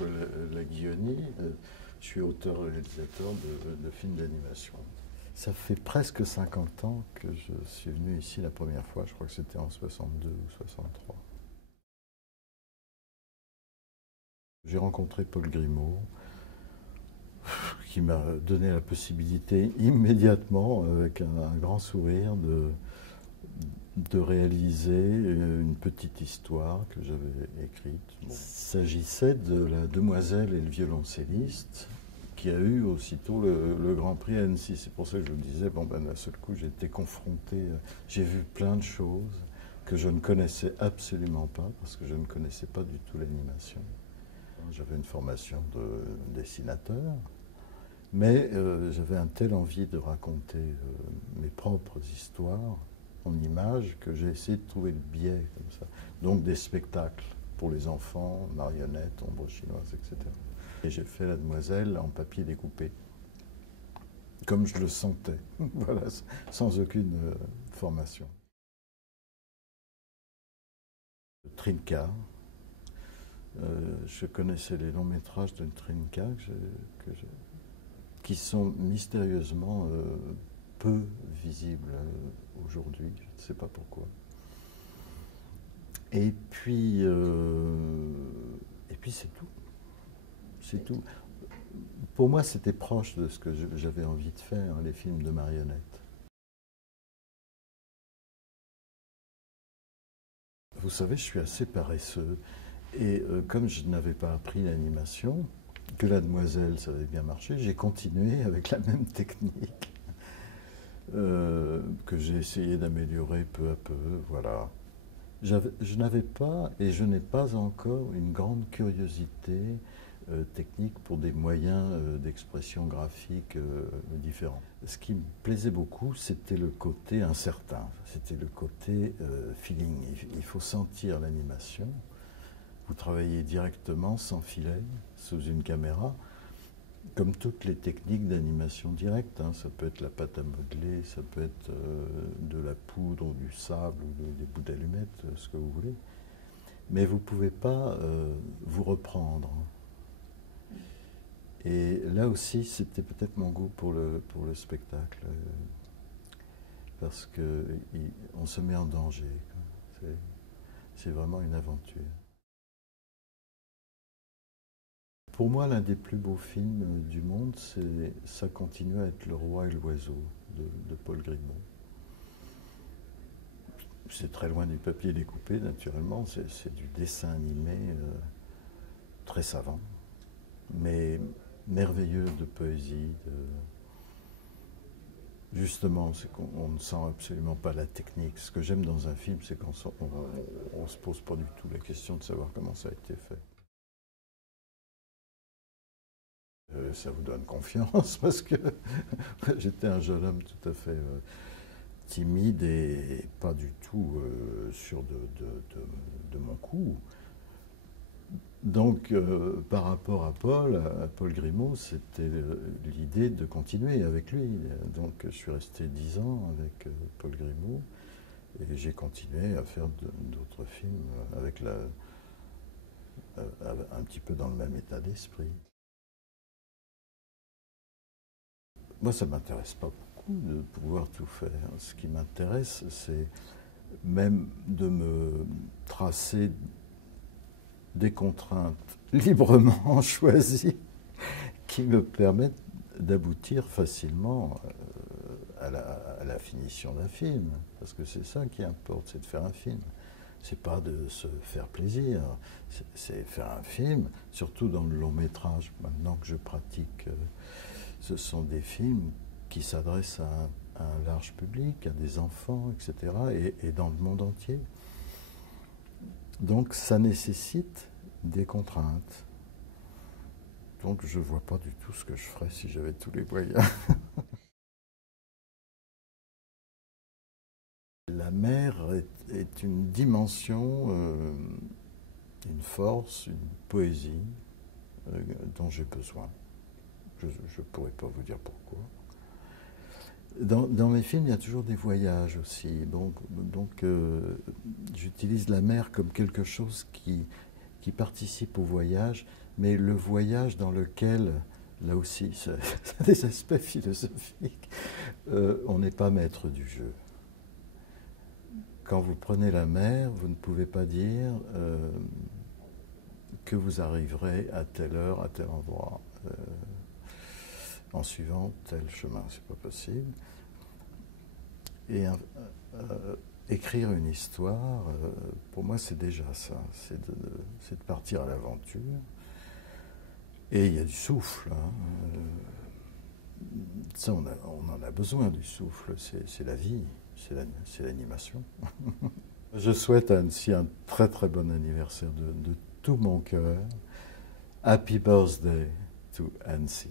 François Laguilloni. Je suis auteur-réalisateur de films d'animation. Ça fait presque 50 ans que je suis venu ici la première fois. Je crois que c'était en 62 ou 63. J'ai rencontré Paul Grimaud, qui m'a donné la possibilité immédiatement, avec un grand sourire, de réaliser une petite histoire que j'avais écrite. Il s'agissait de la demoiselle et le violoncelliste, qui a eu aussitôt le Grand Prix à Annecy. C'est pour ça que je me disais, bon ben d'un seul coup j'ai été confronté, j'ai vu plein de choses que je ne connaissais absolument pas, parce que je ne connaissais pas du tout l'animation. J'avais une formation de dessinateur, mais j'avais un tel envie de raconter mes propres histoires en images que j'ai essayé de trouver le biais comme ça. Donc des spectacles pour les enfants, marionnettes, ombres chinoises, etc. Et j'ai fait La Demoiselle en papier découpé, comme je le sentais, voilà, sans aucune formation. Trinka. Je connaissais les longs métrages de Trinka qui sont mystérieusement peu visibles aujourd'hui, je ne sais pas pourquoi. Et puis c'est tout. C'est tout. Pour moi, c'était proche de ce que j'avais envie de faire, les films de marionnettes. Vous savez, je suis assez paresseux. Et comme je n'avais pas appris l'animation, que La Demoiselle, ça avait bien marché, j'ai continué avec la même technique que j'ai essayé d'améliorer peu à peu, voilà. Je n'avais pas, et je n'ai pas encore, une grande curiosité technique pour des moyens d'expression graphique différents. Ce qui me plaisait beaucoup, c'était le côté incertain, c'était le côté feeling. Il faut sentir l'animation. Vous travaillez directement, sans filet, sous une caméra, comme toutes les techniques d'animation directe. Hein. Ça peut être la pâte à modeler, ça peut être de la poudre ou du sable ou des bouts d'allumettes, ce que vous voulez. Mais vous ne pouvez pas vous reprendre. Et là aussi, c'était peut-être mon goût pour le spectacle, parce qu'on se met en danger. C'est vraiment une aventure. Pour moi, l'un des plus beaux films du monde, ça continue à être Le Roi et l'Oiseau de Paul Grimaud. C'est très loin du papier découpé, naturellement, c'est du dessin animé très savant, mais merveilleux de poésie. Justement, c'est qu'on ne sent absolument pas la technique. Ce que j'aime dans un film, c'est qu'on ne se pose pas du tout la question de savoir comment ça a été fait. Ça vous donne confiance parce que j'étais un jeune homme tout à fait timide et pas du tout sûr de mon coup. Donc par rapport à Paul Grimaud, c'était l'idée de continuer avec lui. Donc je suis resté 10 ans avec Paul Grimaud et j'ai continué à faire d'autres films avec un petit peu dans le même état d'esprit. Moi, ça ne m'intéresse pas beaucoup de pouvoir tout faire. Ce qui m'intéresse, c'est même de me tracer des contraintes librement choisies qui me permettent d'aboutir facilement à la finition d'un film. Parce que c'est ça qui importe, c'est de faire un film. C'est pas de se faire plaisir, c'est faire un film, surtout dans le long métrage, maintenant que je pratique. Ce sont des films qui s'adressent à un large public, à des enfants, etc., et dans le monde entier. Donc ça nécessite des contraintes. Donc je ne vois pas du tout ce que je ferais si j'avais tous les moyens. La mer est une dimension, une force, une poésie dont j'ai besoin. Je ne pourrais pas vous dire pourquoi. Dans mes films, il y a toujours des voyages aussi. Donc j'utilise la mer comme quelque chose qui qui participe au voyage, mais le voyage dans lequel, là aussi, ça a des aspects philosophiques, on n'est pas maître du jeu. Quand vous prenez la mer, vous ne pouvez pas dire que vous arriverez à telle heure, à tel endroit, en suivant tel chemin. C'est pas possible. Et écrire une histoire, pour moi, c'est déjà ça. C'est de partir à l'aventure. Et il y a du souffle. Hein. Ça, on en a besoin du souffle. C'est la vie, c'est l'animation. Je souhaite à Annecy un très très bon anniversaire de tout mon cœur. Happy birthday to Annecy.